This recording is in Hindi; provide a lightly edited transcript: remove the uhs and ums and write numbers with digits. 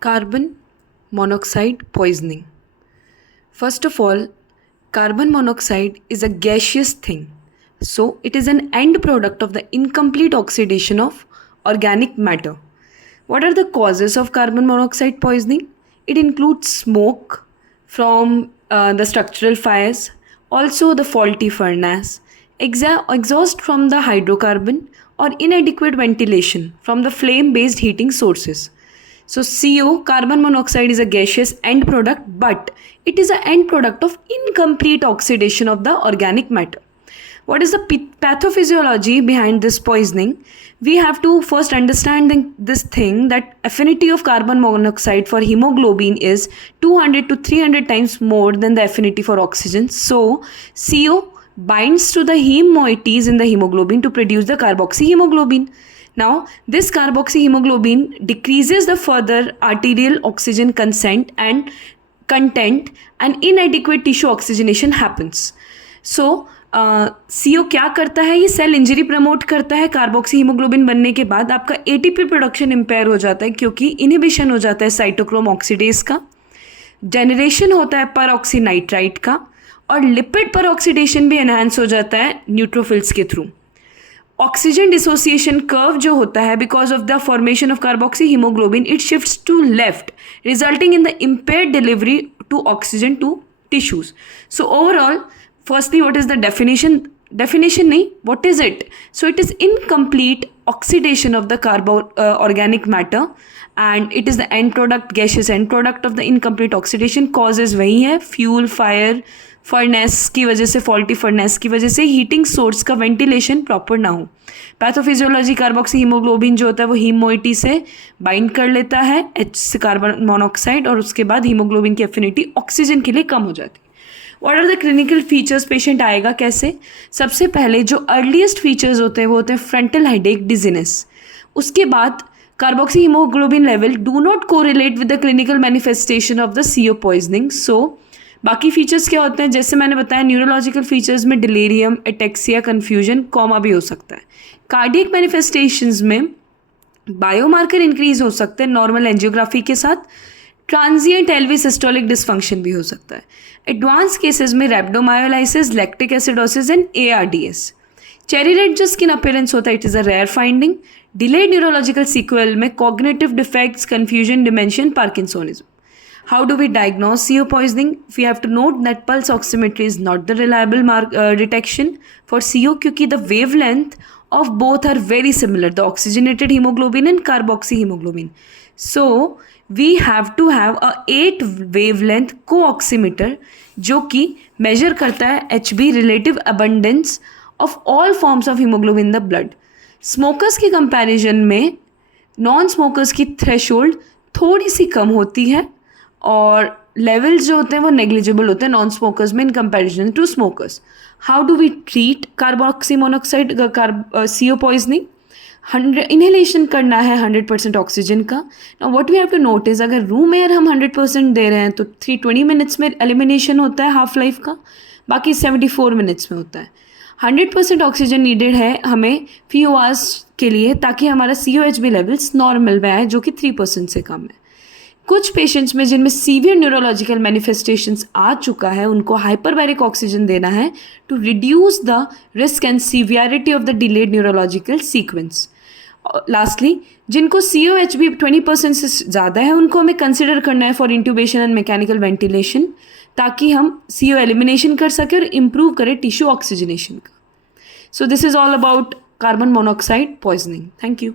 Carbon monoxide poisoning. First of all, carbon monoxide is a gaseous thing. So, it is an end product of the incomplete oxidation of organic matter. What are the causes of carbon monoxide poisoning? It includes smoke from the structural fires, also the faulty furnace, exhaust from the hydrocarbon, or inadequate ventilation from the flame based heating sources. So CO, carbon monoxide, is a gaseous end product, but it is an end product of incomplete oxidation of the organic matter. What is the pathophysiology behind this poisoning? We have to first understand this thing that affinity of carbon monoxide for hemoglobin is 200 to 300 times more than the affinity for oxygen. So CO binds to the heme moieties in the hemoglobin to produce the carboxyhemoglobin. Now, this carboxyhemoglobin decreases the further arterial oxygen content and inadequate tissue oxygenation happens. So, CO क्या करता है? ये सेल इंजरी प्रमोट करता है. कार्बोक्सी हीमोग्लोबिन बनने के बाद आपका एटीपी प्रोडक्शन इम्पेयर हो जाता है क्योंकि इनहिबिशन हो जाता है साइटोक्रोम ऑक्सीडेज का, जनरेशन होता है परऑक्सीनाइट्राइट का, और लिपिड पर ऑक्सीडेशन भी एनहांस हो जाता है न्यूट्रोफिल्स के थ्रू. ऑक्सीजन डिसोसिएशन कर्व जो होता है because of the formation of carboxy haemoglobin, it shifts to left, resulting in the impaired delivery to oxygen to tissues. So overall, firstly, what is the definition? Definition nahi, what is it? So it is incomplete oxidation of the organic matter, and it is the end product, gaseous end product of the incomplete oxidation. Causes वही है, fuel, fire, फर्नेस की वजह से, फॉल्टी फर्नेस की वजह से, हीटिंग सोर्स का वेंटिलेशन प्रॉपर ना हो. पैथोफिजियोलॉजी, कार्बोक्सी हीमोग्लोबिन जो होता है वो हीम मोइटी से बाइंड कर लेता है H से कार्बन मोनोक्साइड, और उसके बाद हीमोग्लोबिन की एफिनिटी ऑक्सीजन के लिए कम हो जाती है. What are the clinical features? Patient आएगा कैसे? सबसे पहले जो अर्लीस्ट फीचर्स होते हैं वो होते हैं फ्रंटल हेडेक, डिजीनेस. उसके बाद carboxyhaemoglobin level do not correlate with the clinical manifestation of the CO poisoning. So बाकी फीचर्स क्या होते हैं? जैसे मैंने बताया, न्यूरोलॉजिकल फीचर्स में डिलीरियम, एटेक्सिया, कन्फ्यूजन, कोमा भी हो सकता है. कार्डियक मैनिफेस्टेशंस में बायोमार्कर इंक्रीज हो सकते हैं नॉर्मल एंजियोग्राफी के साथ. ट्रांजिएंट एलवी सिस्टोलिक डिसफंक्शन भी हो सकता है. एडवांस केसेस में rhabdomyolysis, lactic acidosis and ARDS. Cherry red जो स्किन अपीयरेंस होता है, it is a rare finding. Delayed neurological sequel में cognitive defects, confusion, dementia, parkinsonism. How do we diagnose CO poisoning? We have to note that pulse oximetry is not the reliable detection for CO क्योंकि the wavelength of both are very similar, the oxygenated hemoglobin and carboxy hemoglobin. So we have to have a 8 wavelength co-oximeter जो कि measure करता है HB relative abundance of all forms of hemoglobin in the blood. Smokers की comparison में non-smokers की threshold थोड़ी सी कम होती है और लेवल्स जो होते हैं वो नेग्लिजिबल होते हैं नॉन स्मोकर्स में in comparison to smokers. How do we treat carboxy monoxide CO poisoning? Inhalation करना है 100% ऑक्सीजन का. Now what we have to notice, अगर रूम एयर हम 100% दे रहे हैं तो 320 मिनट्स में एलिमिनेशन होता है हाफ लाइफ का, बाकी 74 मिनट्स में होता है. 100% ऑक्सीजन नीडेड है हमें few hours के लिए ताकि हमारा COHB लेवल्स नॉर्मल में आए, जो कि 3% से कम है. कुछ पेशेंट्स में जिनमें सीवियर न्यूरोलॉजिकल मैनिफेस्टेशंस आ चुका है, उनको हाइपरबैरिक ऑक्सीजन देना है to reduce the risk and severity of the delayed neurological sequence. Lastly, जिनको COHB 20% से ज़्यादा है उनको हमें कंसिडर करना है for intubation and mechanical ventilation ताकि हम CO एलिमिनेशन कर सकें और इम्प्रूव करें टिश्यू ऑक्सीजनेशन का. So this is all about carbon monoxide poisoning. Thank you.